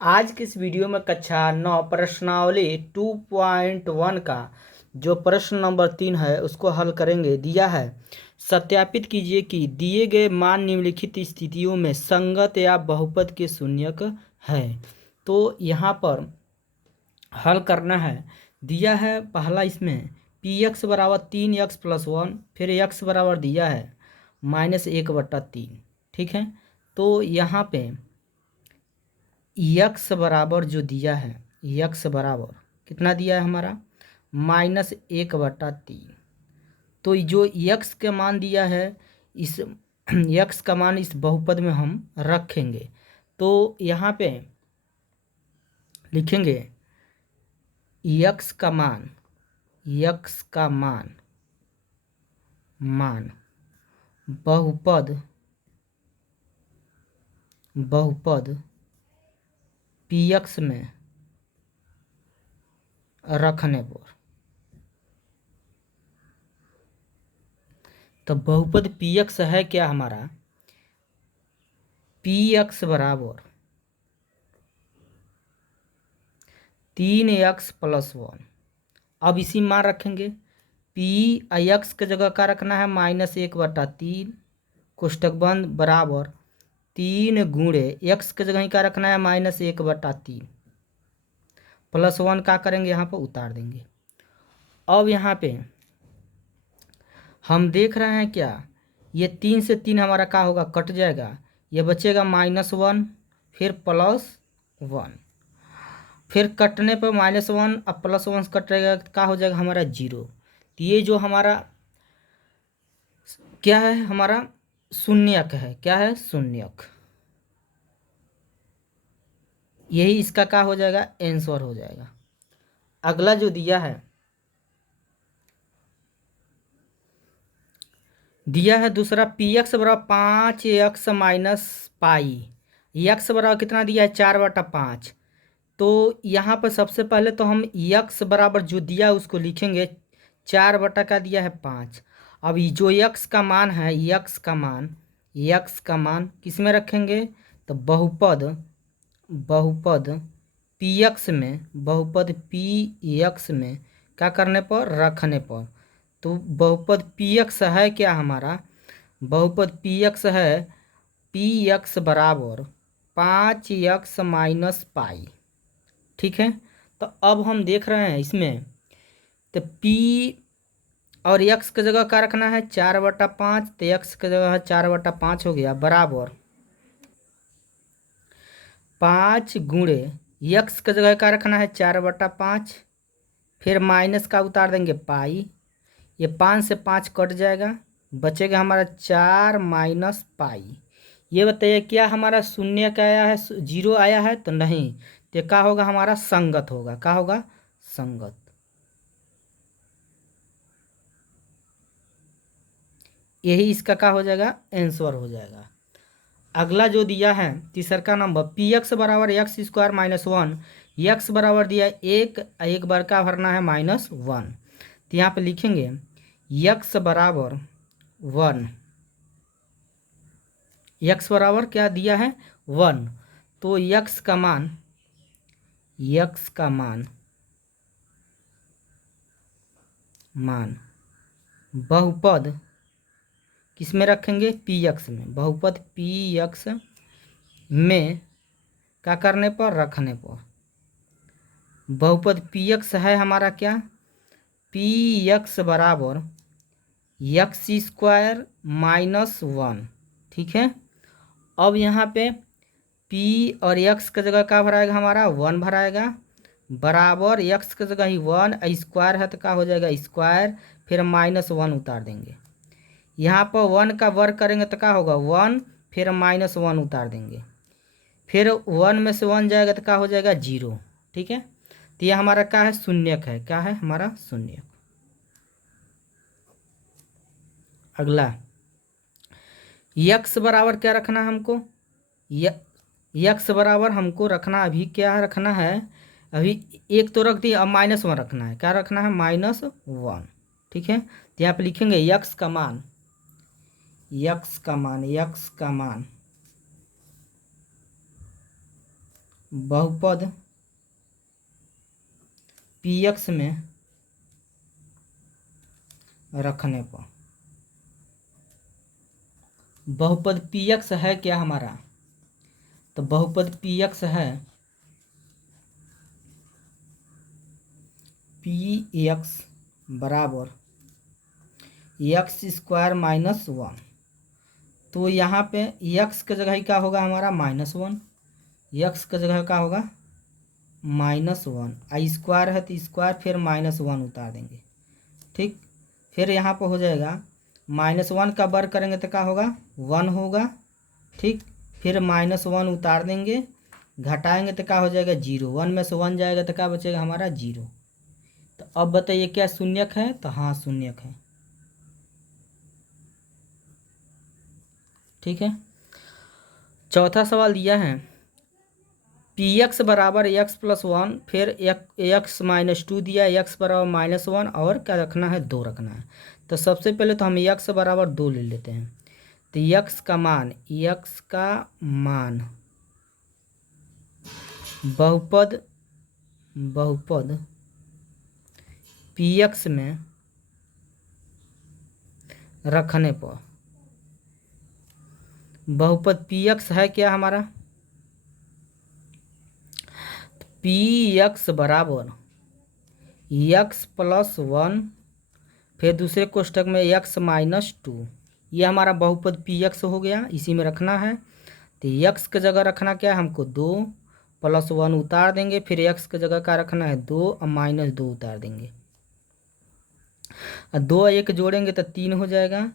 आज की इस वीडियो में कक्षा 9 प्रश्नावली 2.1 का जो प्रश्न नंबर 3 है उसको हल करेंगे। दिया है, सत्यापित कीजिए कि दिए गए मान निम्नलिखित स्थितियों में संगत या बहुपद के शून्यक है। तो यहाँ पर हल करना है। दिया है पहला, इसमें पी एक्स बराबर 3x + 1, फिर x बराबर दिया है -1/3। ठीक है, तो यहाँ पे यक्स बराबर जो दिया है, यक्स बराबर कितना दिया है हमारा -1/3। तो जो यक्स का मान दिया है, इस यक्स का मान इस बहुपद में हम रखेंगे। तो यहाँ पे लिखेंगे यक्स का मान, यक्स का मान बहुपद पी एक्स में रखने पर, तो बहुपद पी एक्स है क्या हमारा, पी एक्स बराबर 3x + 1। अब इसी मान रखेंगे। पी एक्स की जगह का रखना है -1/3 कोष्टक बंद बराबर 3 गुणे एक्स की जगह ही का रखना है -1/3 +1 का करेंगे यहाँ पर उतार देंगे। अब यहाँ पे हम देख रहे हैं क्या, ये 3 से 3 हमारा क्या होगा, कट जाएगा। ये बचेगा -1 फिर +1, फिर कटने पर -1 अब +1 कटेगा तो क्या हो जाएगा हमारा 0। तो ये जो हमारा क्या है, हमारा शून्यक है। क्या है, शून्यक। यही इसका क्या हो जाएगा, आंसर हो जाएगा। अगला जो दिया है दूसरा, पी एक्स बराबर 5x - पाई। यक्स बराबर कितना दिया है, 4/5। तो यहाँ पर सबसे पहले तो हम यक्स बराबर जो दिया है उसको लिखेंगे, 4 का दिया है 5। अब ये जो यक्स का मान है, यक्स का मान किस में रखेंगे, तो बहुपद पी एक्स में क्या करने पर, रखने पर। तो बहुपद पी एक्स है क्या हमारा, बहुपद पी एक्स है पी एक्स बराबर 5x - पाई। ठीक है, तो अब हम देख रहे हैं इसमें, तो P और x की जगह क्या रखना है, 4/5। तो x की जगह है 4/5 हो गया बराबर 5 गुणे x की जगह क्या रखना है, 4/5, फिर माइनस का उतार देंगे पाई। ये 5 से 5 कट जाएगा, बचेगा हमारा 4 - पाई। ये बताइए क्या हमारा शून्य का आया है, 0 आया है तो नहीं। तो क्या होगा, हमारा संगत होगा। क्या होगा, संगत। यही इसका क्या हो जाएगा, आंसर हो जाएगा। अगला जो दिया है तीसरा का नंबर, पी एक्स बराबर x² - 1। यक्स बराबर दिया है एक बार का भरना है -1। तो यहाँ पे लिखेंगे यक्स बराबर 1, यक्स बराबर क्या दिया है 1। तो यक्स का मान बहुपद किस में रखेंगे, पी एक्स में। बहुपद पी एक्स में क्या करने पर, रखने पर। बहुपद पी एक्स है हमारा क्या, पी एक्स बराबर x² - 1। ठीक है, अब यहाँ पे p और x की जगह क्या भराएगा, हमारा 1 भराएगा बराबर x की जगह ही 1, स्क्वायर है तो क्या हो जाएगा स्क्वायर, फिर -1 उतार देंगे। यहाँ पर 1 का वर्ग करेंगे तो क्या होगा 1, फिर -1 उतार देंगे, फिर 1 में से 1 जाएगा तो क्या हो जाएगा 0। ठीक है, तो यह हमारा क्या है, शून्यक है। क्या है हमारा, शून्यक। अगला यक्स बराबर क्या रखना है हमको, यक्स बराबर हमको रखना, अभी क्या रखना है, अभी एक तो रख दिया, अब -1 रखना है। क्या रखना है, -1। ठीक है, तो यहाँ पे लिखेंगे यक्स का मान बहुपद px में रखने पर, बहुपद px है क्या हमारा, तो बहुपद px है px बराबर x² -1। तो यहाँ पे x की जगह क्या होगा हमारा -1, x की जगह क्या होगा -1, आई स्क्वायर है तो स्क्वायर फिर -1 उतार देंगे, ठीक। फिर यहाँ पर हो जाएगा -1 का वर्ग करेंगे तो क्या होगा 1 होगा, ठीक। फिर -1 उतार देंगे, घटाएंगे तो क्या हो जाएगा 0, 1 में से 1 जाएगा तो क्या बचेगा हमारा 0। तो अब बताइए क्या शून्यक है, तो हाँ शून्यक है, ठीक है। चौथा सवाल दिया है px बराबर x+1, फिर x-2 दिया, x बराबर -1 और क्या रखना है 2 रखना है। तो सबसे पहले तो हम x बराबर 2 ले लेते हैं। तो x का मान बहुपद px में रखने पर, बहुपद px है क्या हमारा, px बराबर x+1, फिर दूसरे कोष्ठक में x-2, ये हमारा बहुपद px हो गया, इसी में रखना है। तो x की जगह रखना क्या है हमको 2, +1 उतार देंगे, फिर x की जगह का रखना है 2 और -2 उतार देंगे, और 2 1 जोड़ेंगे तो 3 हो जाएगा।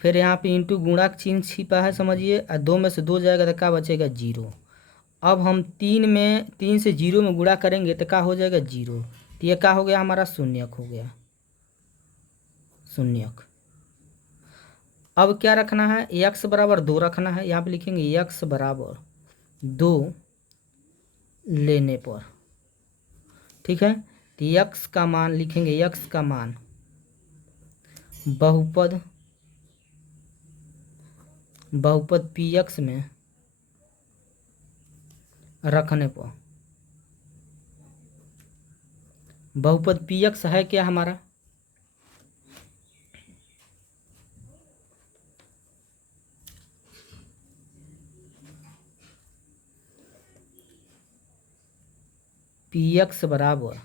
फिर यहाँ पे इंटू गुणा का चिन्ह छिपा है समझिए, और 2 में से 2 जाएगा तो क्या बचेगा 0। अब हम 3 से 0 में गुणा करेंगे तो क्या हो जाएगा 0, तो ये क्या हो गया हमारा शून्यक हो गया, शून्यक। अब क्या रखना है x बराबर 2 रखना है, यहाँ पे लिखेंगे x बराबर 2 लेने पर, ठीक है। तो x का मान लिखेंगे, x का मान बहुपद px में रखने पर, बहुपद px है क्या हमारा, px बराबर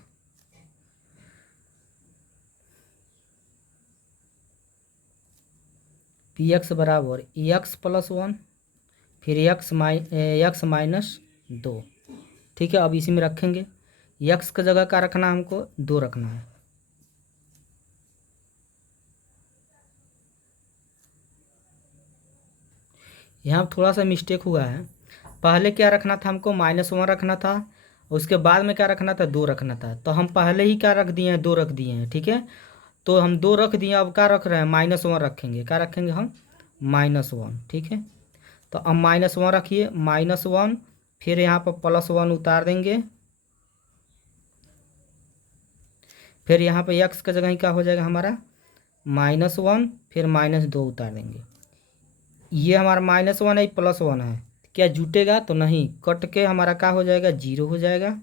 x+1, फिर x-2, ठीक है। अब इसी में रखेंगे, x की जगह का रखना हमको 2 रखना है, यहाँ थोड़ा सा मिस्टेक हुआ है। पहले क्या रखना था हमको -1 रखना था, उसके बाद में क्या रखना था 2 रखना था, तो हम पहले ही क्या रख दिए हैं 2 रख दिए हैं, ठीक है। तो हम 2 रख दिए, अब क्या रख रहे हैं -1 रखेंगे, क्या रखेंगे हम -1, ठीक है। तो अब -1 रखिए, -1, फिर यहाँ पर +1 उतार देंगे, फिर यहाँ पर x का जगह क्या हो जाएगा हमारा -1, फिर -2 उतार देंगे। ये हमारा -1 है, +1 है, क्या जुटेगा तो नहीं, कट के हमारा क्या हो जाएगा 0 हो जाएगा।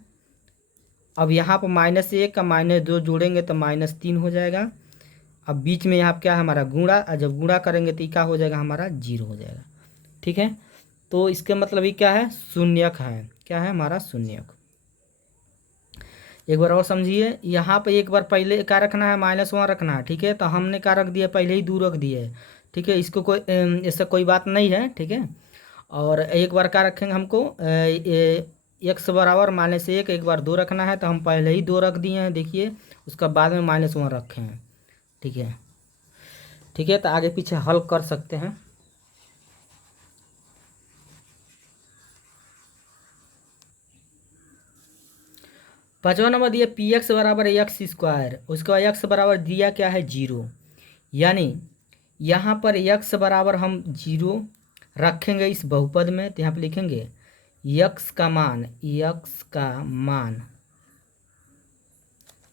अब यहाँ पर -1 का -2 जोड़ेंगे तो -3 हो जाएगा। अब बीच में यहाँ क्या है हमारा गुणा, और जब गुणा करेंगे तो क्या हो जाएगा हमारा 0 हो जाएगा, ठीक है। तो इसके मतलब ये क्या है शून्यक है, क्या है हमारा शून्यक। एक बार और समझिए, यहाँ पे एक बार पहले क्या रखना है -1 रखना है, ठीक है। तो हमने क्या रख दिया पहले ही 2 रख दिए, ठीक है। इसको कोई इससे कोई बात नहीं है, ठीक है। और एक बार क्या रखेंगे हमको x बराबर -1, एक बार 2 रखना है, तो हम पहले ही 2 रख दिए हैं, देखिए उसका बाद में -1 रखे हैं, ठीक है, ठीक है। तो आगे पीछे हल कर सकते हैं। पाँचवा नंबर दिया px बराबर x², उसके बाद x बराबर दिया क्या है 0, यानी यहाँ पर x बराबर हम 0 रखेंगे इस बहुपद में, तो यहाँ पे लिखेंगे x का मान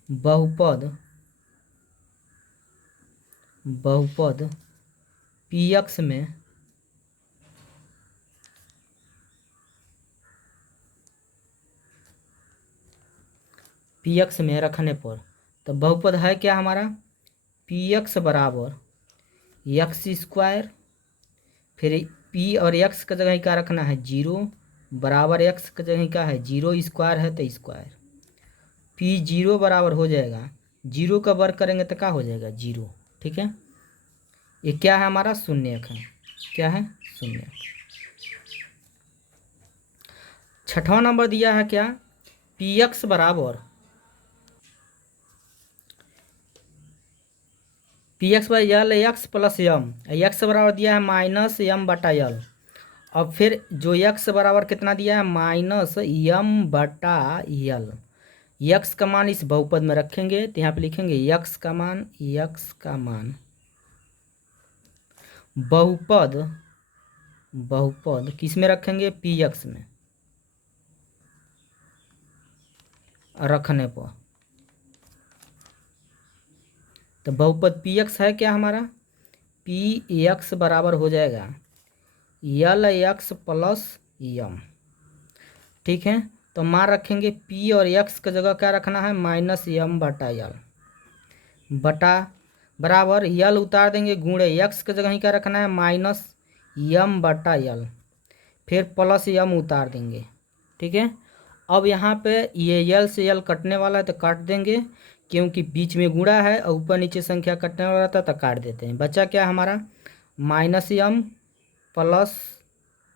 बहुपद px में पी एक्स में रखने पर। तो बहुपद है क्या हमारा, पी एक्स बराबर एक्स स्क्वायर, फिर पी और एक्स का जगह क्या रखना है, जीरो, बराबर एक्स का जगह क्या है, जीरो स्क्वायर है तो स्क्वायर, पी जीरो बराबर हो जाएगा, जीरो का वर्ग करेंगे तो क्या हो जाएगा, जीरो। ठीक है, ये क्या है हमारा, शून्यक है। क्या है, शून्यक। छठवां नंबर दिया है क्या, पी एक्स बराबर P X by L X plus M, X बराबर दिया है माइनस यम बटा यल। अब फिर जो एक्स बराबर कितना दिया है, माइनस यम बटा यल। यक्स का मान इस बहुपद में रखेंगे तो यहाँ पे लिखेंगे यक्स का मान, यक्स का मान बहुपद, बहुपद किस में रखेंगे, पी एक्स में रखने पर। तो बहुपद पी एक्स है क्या हमारा, पी एक्स बराबर हो जाएगा यल एक्स प्लस यम। ठीक है, तो मान रखेंगे पी और एक्स का जगह क्या रखना है, माइनस यम बटा यल, बटा बराबर यल उतार देंगे, गुणे एक्स की जगह ही क्या रखना है, माइनस यम बटा यल, फिर प्लस यम उतार देंगे। ठीक है, अब यहाँ पे ये यल से यल कटने वाला है तो काट देंगे, क्योंकि बीच में गुणा है और ऊपर नीचे संख्या कटने वाला था तो काट देते हैं। बचा क्या हमारा, माइनस यम प्लस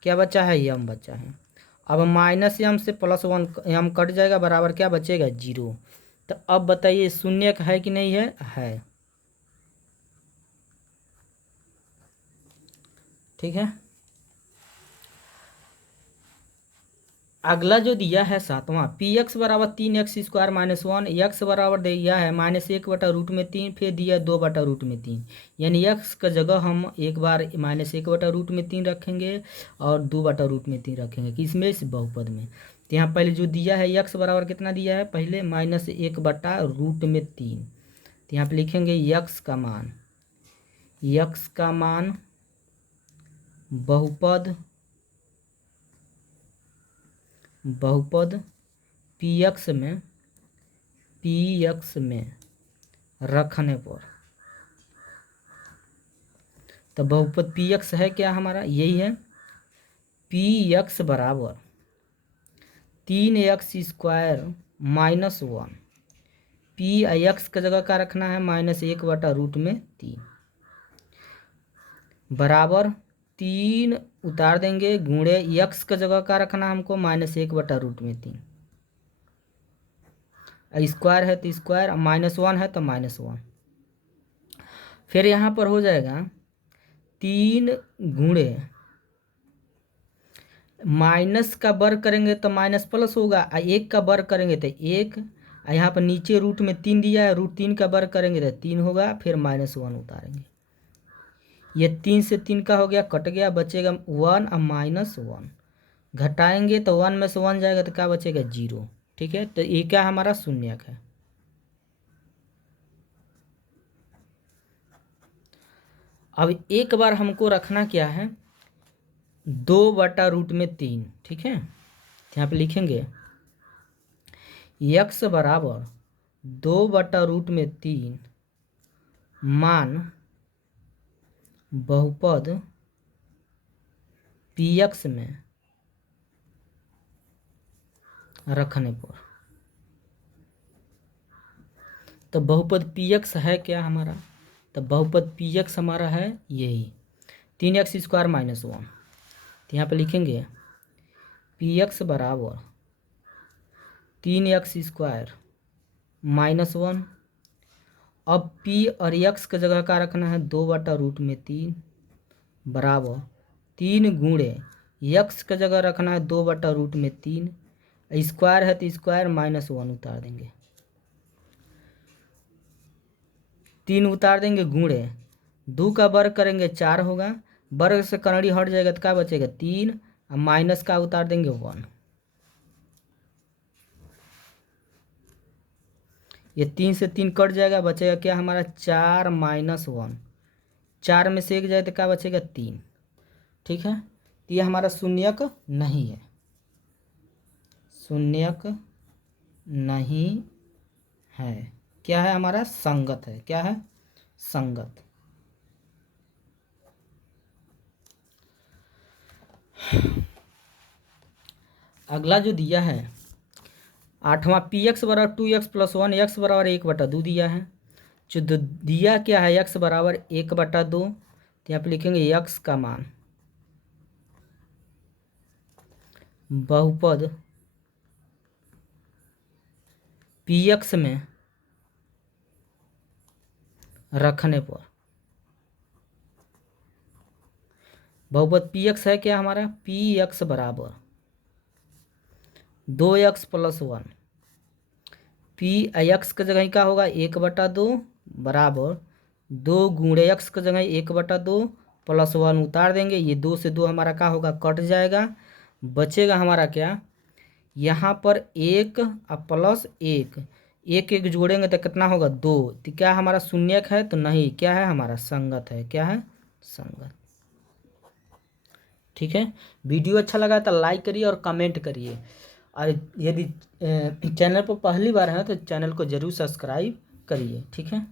क्या बचा है, यम बचा है। अब माइनस यम से प्लस वन यम कट जाएगा, बराबर क्या बचेगा, जीरो। तो अब बताइए शून्य है कि नहीं है, है। ठीक है, अगला जो दिया है सातवां, पी एक्स बराबर 3x² माइनस वन, एक्स बराबर दिया है -1/√3, फिर दिया 2/√3, यानी एक्स का जगह हम एक बार -1/√3 रखेंगे और 2/√3 रखेंगे, किसमें, इस बहुपद में। तो यहाँ पहले जो दिया है एक्स बराबर कितना दिया है, पहले -1/√3। तो यहाँ पे लिखेंगे यक्स का मान, यक्स का मान बहुपद, बहुपद पी एक्स में, पी एक्स में रखने पर। तो बहुपद पी एक्स है क्या हमारा, यही है, पी एक्स बराबर 3x² minus one, P x का जगह क्या रखना है, -1/√3, बराबर 3 उतार देंगे, गुणे यक्स का जगह क्या रखना हमको, -1/√3, स्क्वायर है तो स्क्वायर, -1 है तो -1। फिर यहाँ पर हो जाएगा 3 गुणे माइनस का वर्ग करेंगे तो माइनस प्लस होगा, एक का वर्ग करेंगे तो एक, यहाँ पर नीचे रूट में 3 दिया है, √3 का वर्ग करेंगे तो 3 होगा, फिर -1 उतारेंगे। ये 3 से 3 का हो गया, कट गया, बचेगा 1 और -1, घटाएंगे तो 1 में से 1 जाएगा तो क्या बचेगा, 0। ठीक है, तो ये क्या हमारा शून्यक है। अब एक बार हमको रखना क्या है, 2/√3। ठीक है, यहाँ पे लिखेंगे यक्स बराबर 2/√3 मान बहुपद पी एक्स में रखने पर। तो बहुपद पी एक्स है क्या हमारा, तो बहुपद पी एक्स हमारा है यही 3x² माइनस वन। तो यहाँ पे लिखेंगे पी एक्स बराबर 3x² माइनस वन। अब p और x का जगह क्या रखना है, 2/√3 बराबर 3 गुणे x का जगह रखना है 2/√3, स्क्वायर है तो स्क्वायर, -1 उतार देंगे, 3 उतार देंगे, गुणे 2 का वर्ग करेंगे 4 होगा, वर्ग से कनड़ी हट जाएगा तो क्या बचेगा, 3, और माइनस का उतार देंगे 1। ये 3 से 3 कट जाएगा, बचेगा क्या हमारा, 4 -1, 4 में से 1 जाए तो क्या बचेगा, 3। ठीक है, तो ये हमारा शून्यक नहीं है, शून्यक नहीं है। क्या है हमारा? संगत है। क्या है? संगत। अगला जो दिया है 8वां, पी एक्स बराबर 2x+1 एक्स बराबर 1/2 दिया है। जो दिया क्या है? x बराबर 1/2। तो यहाँ पे लिखेंगे x का मान बहुपद पी एक्स में रखने पर, बहुपद पी एक्स है क्या हमारा? पी एक्स बराबर 2x+1, पी एक्स का जगह क्या होगा? 1/2 बराबर 2 गुणे एक्स का जगह 1/2 +1 उतार देंगे। ये 2 से 2 हमारा क्या होगा? कट जाएगा। बचेगा हमारा क्या? यहाँ पर 1 और +1, एक एक जोड़ेंगे तो कितना होगा? 2। तो क्या हमारा शून्यक है? तो नहीं। क्या है हमारा? संगत है। क्या है? संगत। ठीक है। वीडियो अच्छा लगा तो लाइक करिए और कमेंट करिए, और यदि चैनल पर पहली बार है तो चैनल को ज़रूर सब्सक्राइब करिए। ठीक है।